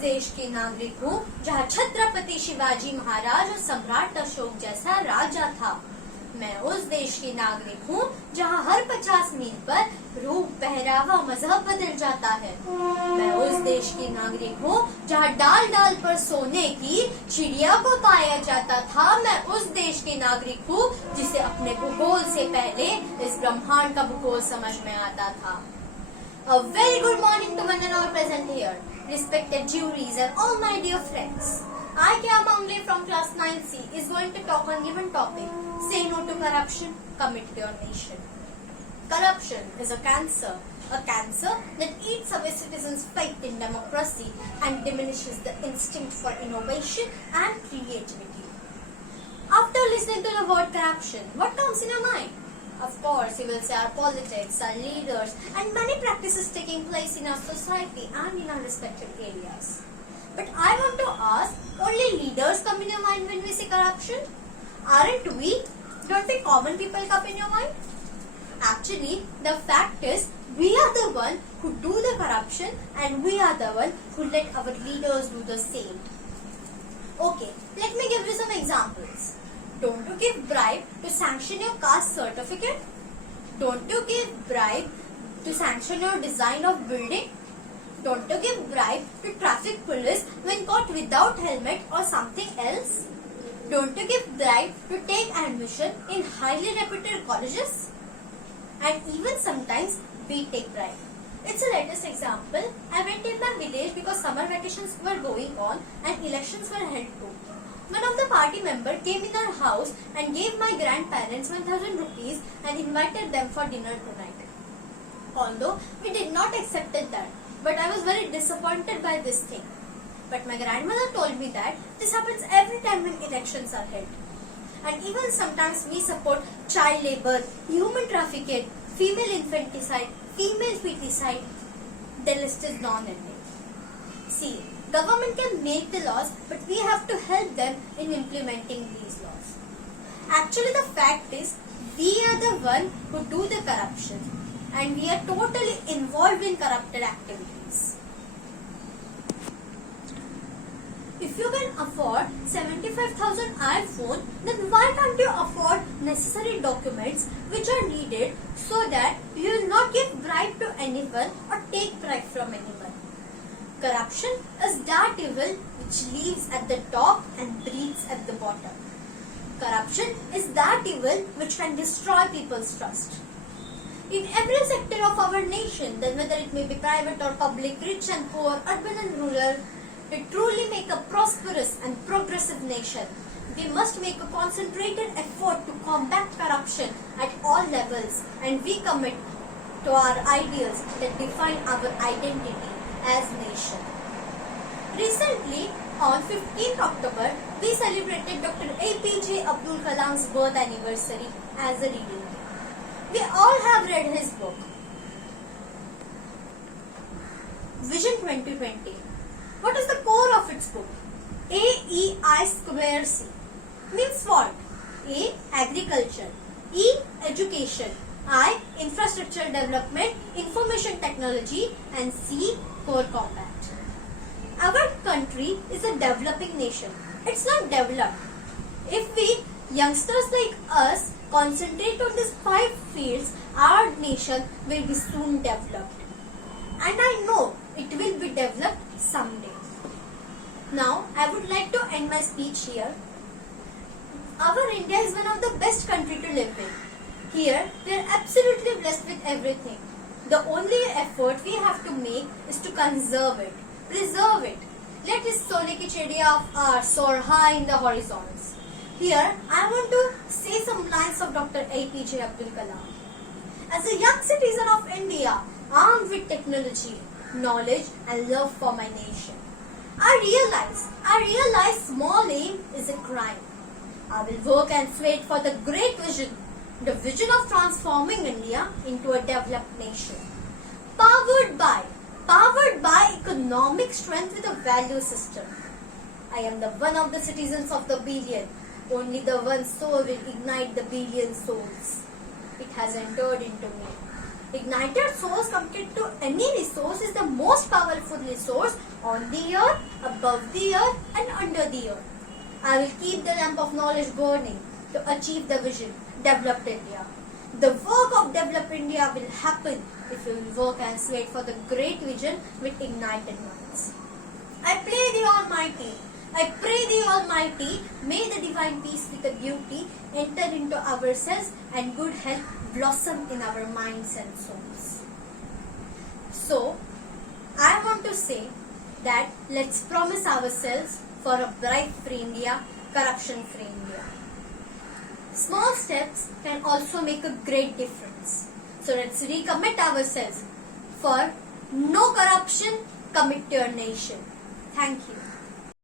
देश की नागरिक हूँ जहाँ छत्रपति शिवाजी महाराज और सम्राट अशोक जैसा राजा था। मैं उस देश की नागरिक हूँ जहाँ हर 50 मील पर रूप, पहरावा, मजहब बदल जाता है। मैं उस देश की नागरिक हूँ जहाँ डाल डाल पर सोने की चिड़िया को पाया जाता था। मैं उस देश की नागरिक हूँ जिसे अपने भूगोल से पहले इस ब्रह्मांड का भूगोल समझ में आता था। A very good morning to one and all present here, respected juries and all my dear friends. I, Kya Mangle from class 9C, is going to talk on given topic, say no to corruption, commit your nation. Corruption is a cancer that eats away citizens' faith in democracy and diminishes the instinct for innovation and creativity. After listening to the word corruption, what comes in your mind? Of course, you will say our politics, our leaders, and many practices taking place in our society and in our respective areas. But I want to ask, only leaders come in your mind when we say corruption? Aren't we? Don't the common people come in your mind? Actually, the fact is, we are the one who do the corruption and we are the one who let our leaders do the same. Okay, let me give you some examples. Don't you give bribe to sanction your caste certificate? Don't you give bribe to sanction your design of building? Don't you give bribe to traffic police when caught without helmet or something else? Don't you give bribe to take admission in highly reputed colleges? And even sometimes we take bribe. It's a latest example. I went in my village because summer vacations were going on and elections were held too. One of the party members came in our house and gave my grandparents 1000 rupees and invited them for dinner tonight. Although we did not accept that, but I was very disappointed by this thing. But my grandmother told me that this happens every time when elections are held. And even sometimes we support child labor, human trafficking, female infanticide, female feticide. The list is non-ending. See, government can make the laws, but we have to help them in implementing these laws. Actually, the fact is, we are the one who do the corruption and we are totally involved in corrupted activities. If you can afford 75,000 iPhone, then why can't you afford necessary documents which are needed so that you will not give bribe to anyone or take bribe from anyone? Corruption is that evil which lives at the top and breathes at the bottom. Corruption is that evil which can destroy people's trust. In every sector of our nation, then whether it may be private or public, rich and poor, urban and rural, to truly make a prosperous and progressive nation, we must make a concentrated effort to combat corruption at all levels, and we commit to our ideals that define our identity as nation. Recently, on 15th October, we celebrated Dr. APJ Abdul Kalam's birth anniversary as a reading day. We all have read his book, Vision 2020. What is the core of its book? AEI²C means what? A. Agriculture, E. Education, I. Infrastructure development, information technology, and C. Core combat. Our country is a developing nation. It's not developed. If we youngsters like us concentrate on these 5 fields, our nation will be soon developed. And I know it will be developed someday. Now, I would like to end my speech here. Our India is one of the best countries to live in. Here, we are absolutely blessed with everything. The only effort we have to make is to conserve it, preserve it. Let this sole ki chidiya of ours soar high in the horizons. Here, I want to say some lines of Dr. APJ Abdul Kalam. As a young citizen of India, armed with technology, knowledge and love for my nation, I realize small aim is a crime. I will work and fight for the great vision, the vision of transforming India into a developed nation. Powered by economic strength with a value system. I am the one of the citizens of the billion. Only the one soul will ignite the billion souls. It has entered into me. Ignited source compared to any resource is the most powerful resource on the earth, above the earth and under the earth. I will keep the lamp of knowledge burning to achieve the vision, developed India. The work of developed India will happen if we will work and slate for the great vision with ignited minds. I pray the Almighty, may the divine peace with the beauty enter into ourselves and good health blossom in our minds and souls. So, I want to say that let's promise ourselves for a bright free India, corruption free India. Small steps can also make a great difference. So let's recommit ourselves for no corruption, commit to your nation. Thank you.